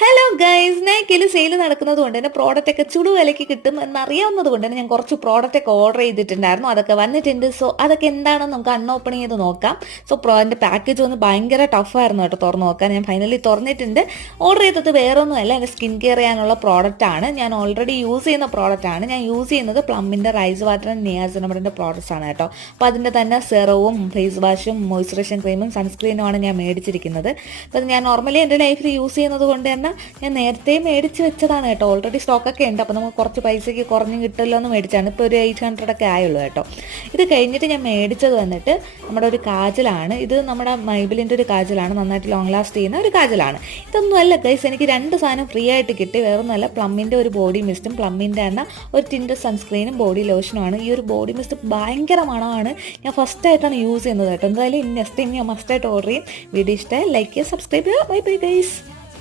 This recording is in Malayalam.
ഹലോ ഗൈസ് നൈക്കിൽ സെയിൽ നടക്കുന്നത് കൊണ്ട് തന്നെ പ്രോഡക്റ്റ് ഒക്കെ ചുടു വിലയ്ക്ക് കിട്ടും എന്നറിയാവുന്നത് കൊണ്ട് തന്നെ ഞാൻ കുറച്ച് പ്രോഡക്റ്റ് ഒക്കെ ഓർഡർ ചെയ്തിട്ടുണ്ടായിരുന്നു. അതൊക്കെ വന്നിട്ടുണ്ട്. സോ അതൊക്കെ എന്താണെന്ന് നമുക്ക് അൺഓപ്പൺ ചെയ്ത് നോക്കാം. സോ പ്രോ അതിന്റെ പാക്കേജ് വന്ന് ഭയങ്കര ടഫായിരുന്നു കേട്ടോ തുറന്ന് നോക്കാൻ. ഞാൻ ഫൈനലി തുറന്നിട്ടുണ്ട്. ഓർഡർ ചെയ്തത് വേറെ ഒന്നുമല്ല എന്റെ സ്കിൻ കെയർ ചെയ്യാനുള്ള പ്രോഡക്റ്റ് ആണ്. ഞാൻ ഓൾറെഡി യൂസ് ചെയ്യുന്ന പ്രോഡക്റ്റ് ആണ്. ഞാൻ യൂസ് ചെയ്യുന്നത് പ്ലമ്മിന്റെ റൈസ് വാട്ടർ നിയാസിനമറിന്റെ പ്രോഡക്റ്റ്സ് ആണ് കേട്ടോ. അപ്പോൾ അതിന്റെ തന്നെ സെറവും ഫേസ് വാഷും മോയ്സ്ചറൈസേഷൻ ക്രീമും സൺസ്ക്രീനുമാണ് ഞാൻ മേടിച്ചിരിക്കുന്നത്. അപ്പോൾ ഞാൻ നോർമലി എന്റെ ലൈഫിൽ യൂസ് ചെയ്യുന്നത് കൊണ്ട് തന്നെ ഞാൻ നേരത്തെ മേടിച്ച് വെച്ചതാണ് കേട്ടോ. ഓൾറെഡി സ്റ്റോക്കൊക്കെ ഉണ്ട്. അപ്പോൾ നമുക്ക് കുറച്ച് പൈസയ്ക്ക് കുറഞ്ഞ് കിട്ടുമല്ലോ എന്ന് മേടിച്ചാണ്. ഇപ്പോൾ ഒരു എയ്റ്റ് ഹൺഡ്രഡ് ഒക്കെ ആയുള്ളൂ കേട്ടോ. ഇത് കഴിഞ്ഞിട്ട് ഞാൻ മേടിച്ചത് വന്നിട്ട് നമ്മുടെ ഒരു കാജലാണ്. ഇത് നമ്മുടെ മൈബിലിന്റെ ഒരു കാജലാണ്. നന്നായിട്ട് ലോങ് ലാസ്റ്റ് ചെയ്യുന്ന ഒരു കാജലാണ്. ഇതൊന്നും അല്ല ഗൈസ് എനിക്ക് രണ്ട് സാധനം ഫ്രീ ആയിട്ട് കിട്ടി. വേറൊന്നുമല്ല പ്ലമ്മിന്റെ ഒരു ബോഡി മിസ്റ്റും പ്ലമ്മിന്റെ എണ്ണ ഒരു ടിൻഡർ സൺസ്ക്രീനും ബോഡി ലോഷനുമാണ് ഈ ഒരു ബോഡി മിസ്റ്റ് ഭയങ്കര മണമാണ്. ഞാൻ ഫസ്റ്റ് ആയിട്ടാണ് യൂസ് ചെയ്യുന്നത് കേട്ടോ. എന്തായാലും നെക്സ്റ്റ് ടൈം ഞാൻ മസ്റ്റായിട്ട് ഓർഡർ ചെയ്യും. വീഡിയോ ഇഷ്ടമായി ലൈക്ക് ചെയ്യുക സബ്സ്ക്രൈബ് ചെയ്യുക. Bye bye guys